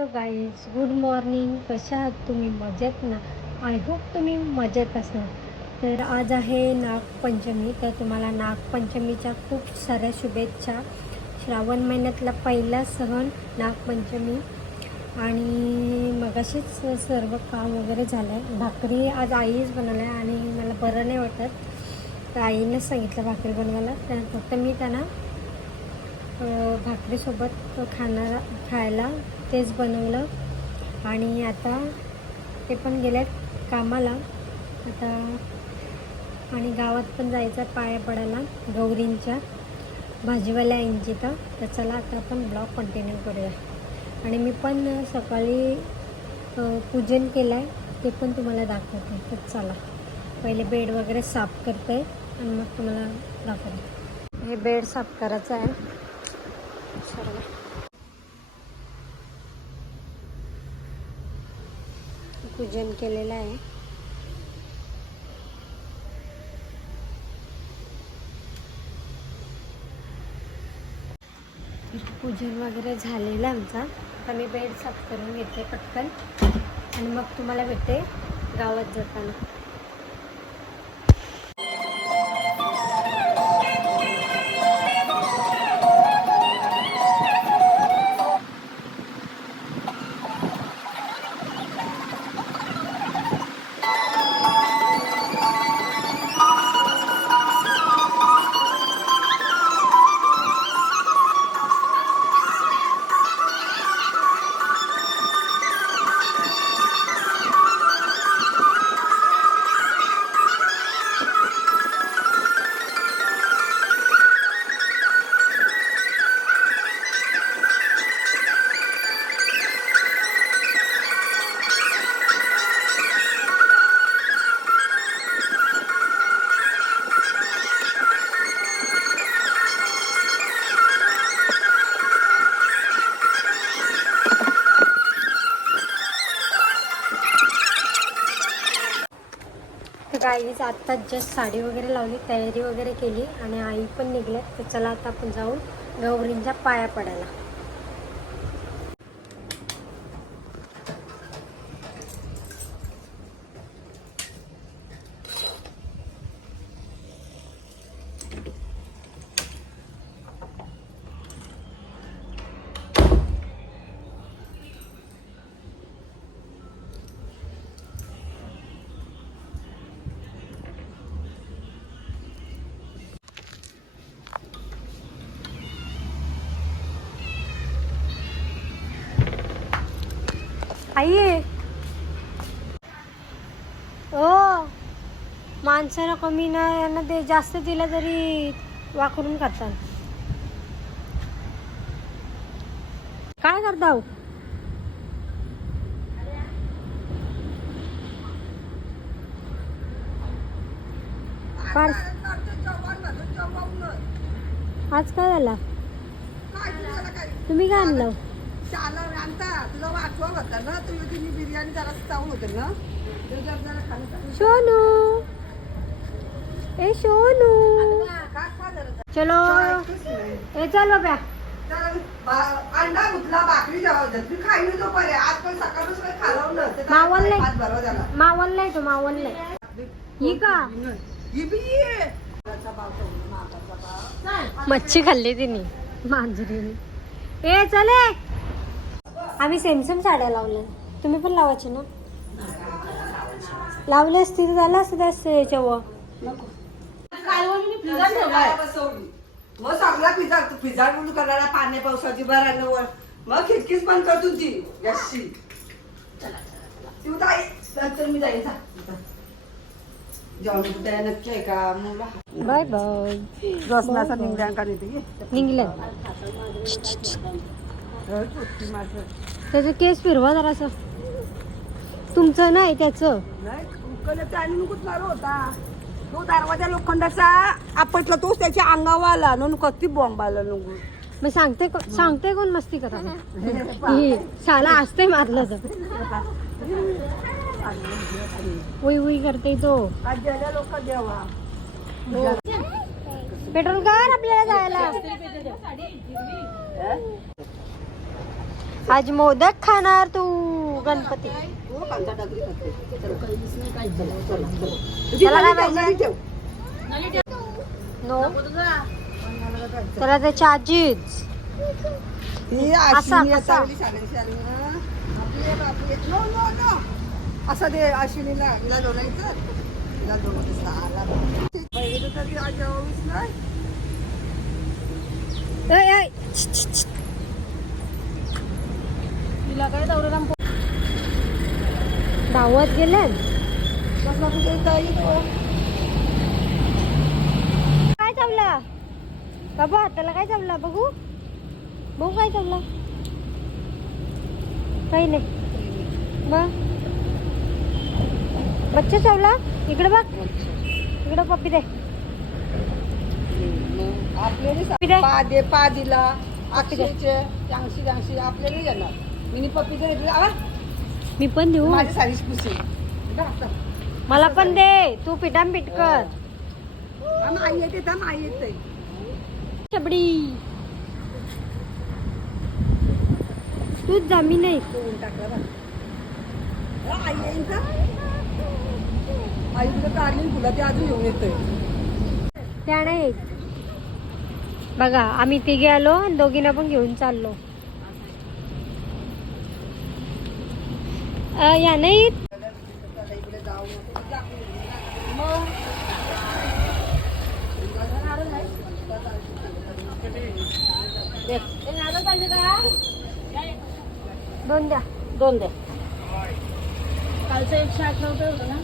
Hello guys, good morning. कशा आहात तुम्ही? मजेत ना? आय होप तुम्ही मजेत असाल. तर आज आहे नागपंचमी. तर तुम्हाला नागपंचमीच्या खूप साऱ्या शुभेच्छा. श्रावण महिन्यातला पहिला सण नागपंचमी. आणि मगाशीच सर्व काम वगैरे झालं आहे. भाकरी आज आईच बनवल्या आणि मला बरं नाही वाटत, तर आईनंच सांगितलं भाकरी बनवायला. तर फक्त मी त्यांना भाकरीसोबत खायला तेच बनवलं. आणि आता ते पण गेल्यात कामाला आता. आणि गावात पण जायचं पाया पडायला गौरींच्या भाजीवाल्या यांची. तर चला आता आपण ब्लॉग कंटिन्यू करूया. आणि मी पण सकाळी पूजन केलं आहे, ते पण तुम्हाला दाखवते. तर चला, पहिले बेड वगैरे साफ करते आणि मग तुम्हाला दाखवते. हे बेड साफ करायचं आहे सर्व. पूजन केलेलं आहे. पूजन वगैरे झालेलं आमचा. आता मी बेड साफ करून घेते पटकन आणि मग तुम्हाला भेटते गावात जाताना. गाईज आत्ताच जस्ट साडी वगैरे लावली, तयारी वगैरे केली आणि आई पण निघल्यात. तर चला आता आपण जाऊन गौरींच्या पाया पडायला. आई ओ, माणसाला कमी नाही, यांना ते जास्त दिलं तरी वाकरून करतात. काय करता? आज काय झाला? तुम्ही काय आणलं? तुला वाचवा होता ना, तुम्ही बिर्याणी जरा चावून होते ना. सोनू, ए सोनू, चलो ए चल बाबा. अंडा गुतला, भाकरी जेवायचं. मी खाई तो पर्याय आज पण सकाळपासून काही खाल्लं नव्हतं. मावल नाही तो, मावल नाही. ही का मच्छी खाल्ली तिने मांजरीने. ए चले, आम्ही सेम सेम साड्या लावल्या. तुम्ही पण लावायचे ना? लावले असतील झालं असतं त्याच्यावर. मग सगळा पिझ्झा म्हणून करायला पाण्या पावसाची बरावर मग खिडकीच बंद कर तुझी यशी. मी जाईल जेवण कुठे नक्की आहे का? Bye bye. रसनाचा निघल्या निघलं त्याचं. केस फिरवा जरासं. तुमचं नाही त्याचं. आणि कुठणार होता तो दरवाजा लोखंडाचा आपटला, तोच त्याच्या अंगावर आला न कती बॉम्ब आला. मग सांगते कोण मस्ती करा. शाला असते मारलं तर उई उई करते तो. लोक देवा पेट्रोल कर आपल्याला जायला. आज मोदक खाणार तू गणपती. हो, कांदा डगरी करते. चला. त्याला काय ठेव, पाहिजे? ठेव. नो त्याला त्याची आजीच ही असा, अश्विनी कसा? आता साड्यांची आली ना. आपली नो नो नो असं ते अश्विनीला हिला दोनायचं हिला दोनायचं साला पहिले तर कधी आज जेवावीच नाही. तिला काय दौऱ्याला धावत गेले. कसला कुठे ताई तो काय चावला बाबा, हाताला काय चावला बघू बघू काय चावला. काही नाही मग बच्चा चावला. इकडे बघ, इकडे पप्पी दे. आपल्याला पा दे पा दिला अक्षयचे चांगशी चांगशी आपल्याला येणार मिनी पप्पी जर आवा मी पण देऊ. माझी साडीच पुसे मला पण दे. तू पिठाम पिठ कर. आई येते थांब आई येते शबडी तूच जमी नाही. आई येईन का आई तुला काढली तुला ते अजून येऊन येतोय. त्या नाही बघा, आम्ही तिघे आलो आणि दोघींना पण घेऊन चाललो. या नाही दोन द्या. दोन द्या. कालचं 118 रुपये होतं ना.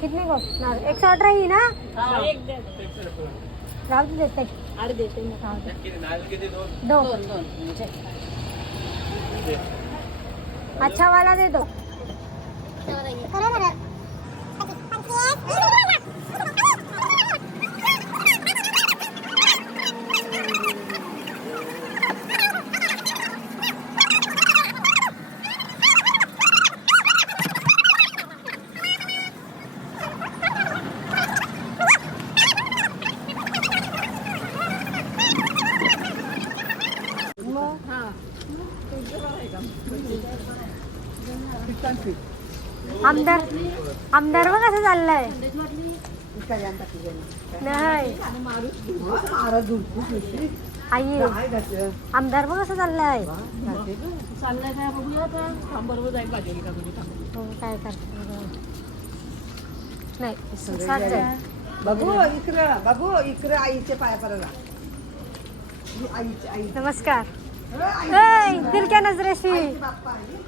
कितने को 118 ही ना. एक द्या. राहू दे देते. आठ देते मी. दो दोन दोन. अच्छा वाला दे दो. आमदार आमदार बघ कसं चाललंय. नाही आई आमदार बघ कसं चाललंय. चाललंय काय बघूया आता. थांब बरोबर जाईल भाजी का बघू थांब. हो काय करतो नाही सात जाय. बघू बघू इकडे आईचे पाया पडला आईचे आई नमस्कार. आई ऐ, तिरक्या नजरेशी बाप्पा आहे.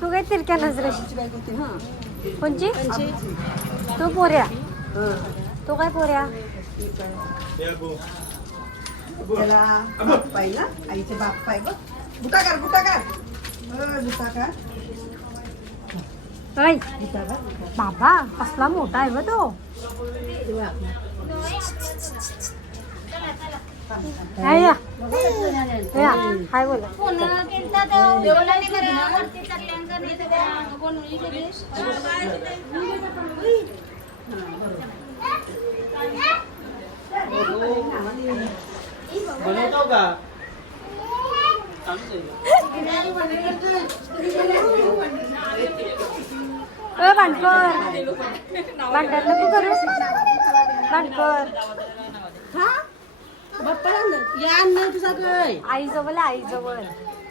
तू काय तिरक्या नजरेशी. आईची बायको होती, हां. कोणची तू पोऱ्या. हां. तू काय पोऱ्या. त्याला बाप्पा आहे ना आईचे बाप्पा आहे बघ. बुटा कर बुटा कर बुटा कर ऐ बाबा कसला मोठा आहे ब तो. हाय या. या, हाय बोला. बनवतो का भांडकर भांडण नको करू. भांडकर बाप्पा या नाही तुझा काय. आई जवळ आई जवळ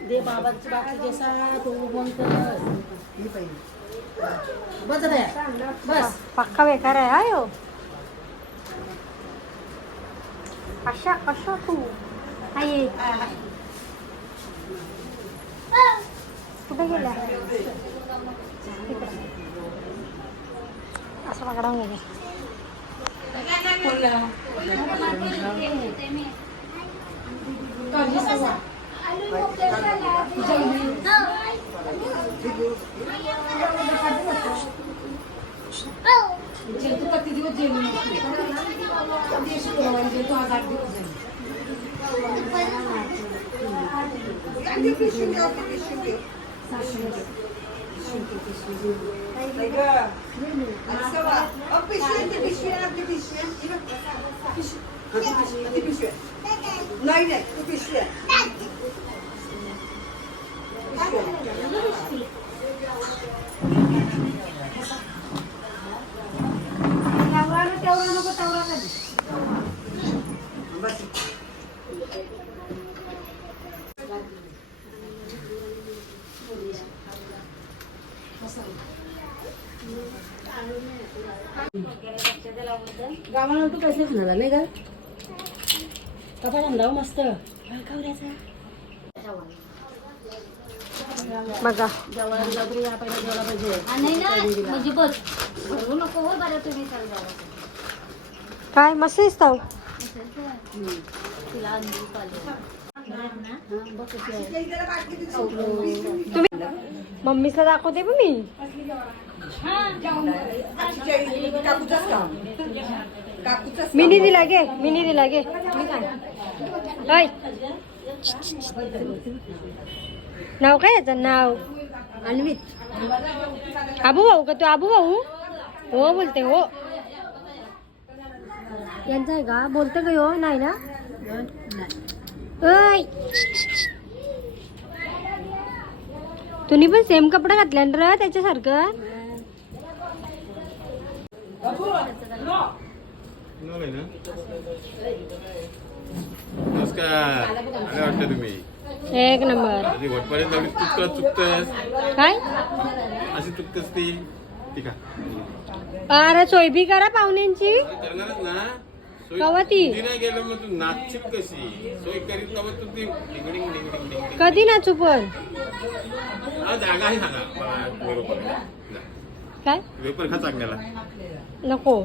दे बाबाची बाकी जसा तो मग कर. ही पहिली बस द्या. बस पक्का बेकार आहे. आयो अशा अशा तू आई कुठे गेल्या. असं पकडा वगैरे. तू किती दिवस जेवण नसते. तू आज 8 दिवस झाले. पिशवी नाही गं. असं वा. पिशवी आहे, ती पिशवी आहे, ती पिशवी आहे. ही बघ. ती पिशवी आहे. नाही नाही ती पिशवी आहे. पिशवी आहे. तेवढा नको तेवढा कधी बस. गावाला तू पैसे खाणार नाही का कपा धंदा मस्त बघा जेवायला तरी या पहिला जेवायला पाहिजे नाही ना म्हणजे बघ भरू नको हो बरं तुम्ही चाल जाऊ काय मस्त दिसताव तिला अंदर पाहिजे तुम्ही मम्मीला दाखवते पण मी काकूचंच काम. काकूचंच मिनी दिला गे मी काय काय नाव काय याचं नाव अन्वित आबू भाऊ का तू आबू भाऊ हो बोलते हो यांचं आहे का बोलते का हो नाही ना ऐ तुम्ही पण सेम कपडा घातला ना त्याच्यासारखं नमस्कार काय वाटतं तुम्ही एक नंबर अशी वटपर्यंत चुकतस काय अशी चुकतस ती ठीक आहे अरे सोय बी करा पाहुण्यांची करणारच ना सोय कवा ती ती नाही गेलं मग तू नाचशील कशी सोय करीत का तू ती डिंगडिंग डिंगडिंग डिंगडिंग कधी नाचू पण जागा आहे सांगा बरोबर काय वेपर खा चांगल्याला नको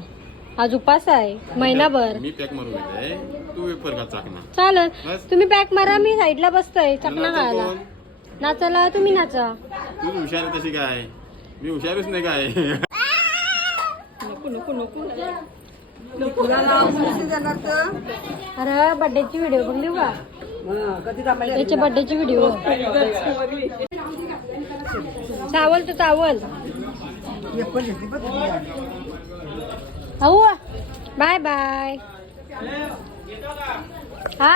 आज उपास आहे महिनाभर मी पॅक मारून घेतोय तू वेपर खा चाकणा चालत बस. तुम्ही बॅग मारा मी साईडला बसतोय चकना नाचा खायला कोण? नाचायला तुम्ही नाचा तू हुशार आहे तशी काय मी हुशारच नाही काय तुला नाव कशी देणार तर अरे बर्थडेची व्हिडिओ बघली का कधी थांबले त्याच्या बर्थडेची व्हिडिओ चावल तो चावल एप्पल घेतली बघ तुझी गाडी. हो बाय बाय हा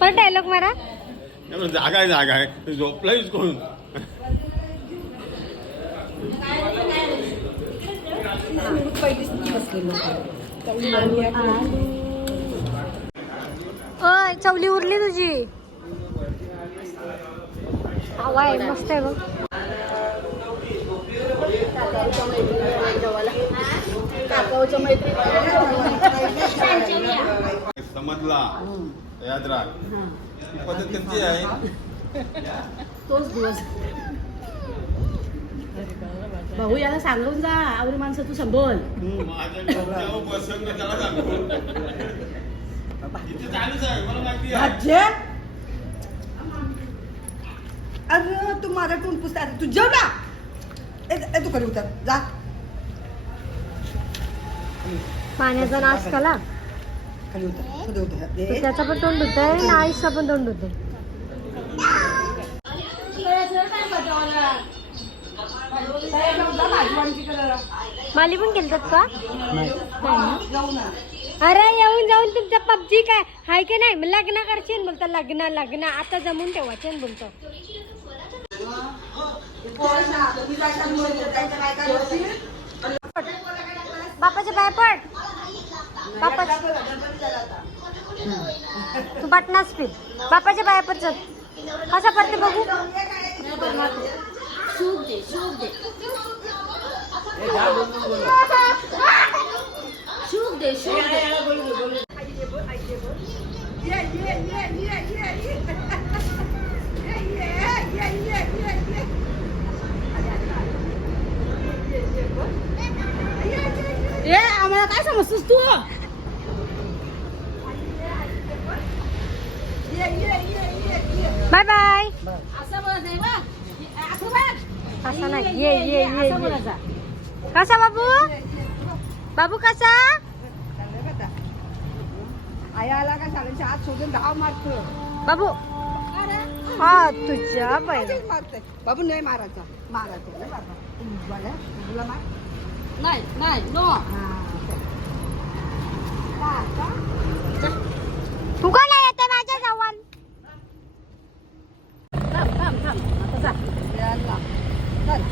पण डायलॉग मारा जागा आहे झोपलायच कोण ओय चवली उरली तुझी हवा आहे मस्त आहे बघ काकाच्या मैत्री समजला याद राख ही पद्धत कशी आहे तोच दिवस भाऊ याला सांगून जा आवरी माणसं तू संभोल माझ्या डोक्यावर बसवून त्याला सांगतो इथे चालूच आहे मला माहिती आहे राज्य अरे तू माझा टून पुसता तू जेवला तू कधी उतर जा पाण्याचा नाश केला खाली उतर कधी उतर तर त्याचा पण तोंड होतंय आणि आईचा पण तोंड होतंय माली पण खेळतात का नाही ना? अरे येऊन जाऊन तुमचा पबजी काय हाय की नाही मग लग्न करशील बोलतो लग्न आता जमून ठेवायचे बोलतो बापाच्या पाय पड बापाच्या तू पटनास पीठ बापाच्या पाया पड चल कसा पडते बघू शूक दे शूक दे शूक दे शूक दे ए आम्हाला काय समजतोस तू बाय बाय असं बोलत नाही बा असं बघ असा नाही ये ये ये असं ये. बोलायचा. कसा बाबू बाबू कसा चाललंय बघा. आई आला का शाळेच्या आत सोडून धाव मारतो. बाबू हा तुझ्या बाई तेच मारतोय. बाबू नाही मारायचा. मारायचा नाही बाबा. बघा, तुला मार. नाही नाही नो. हा, चल. तू का नाही येते माझ्या जवळ थांब थांब थांब आता जा. याला. चल.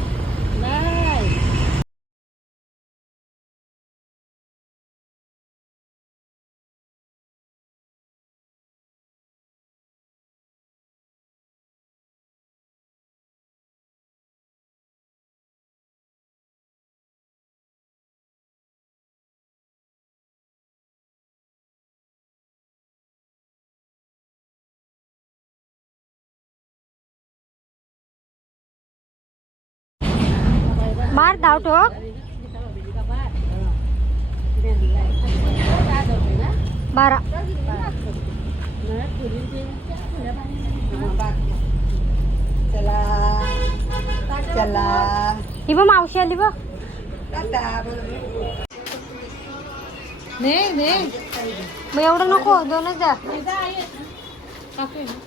नाही मार धाव ठोक बारा चला. चला. ही बघ मावशी आली बघ टाटा. बोल. मग एवढं नको दोनच द्या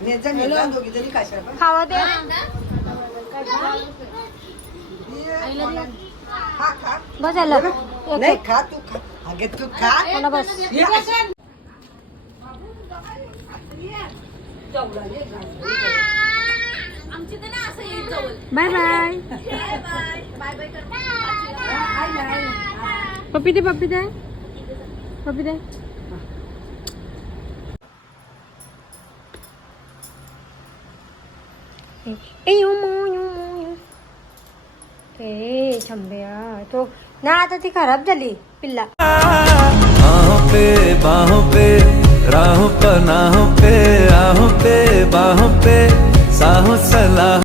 नेजा नेजा दोघी जणी कशाला? खावा दे खा खा. बस झालं नाही खा तू खा. अगे तू खा. कोणा बस ये. बाय बाय पप्पी दे पप्पी दे पप्पी दे ए शंभ्या तो ना आता ती खराब झाली पिल्ला बाहों पे राहों पर नाहों पे बाहों पे साहों से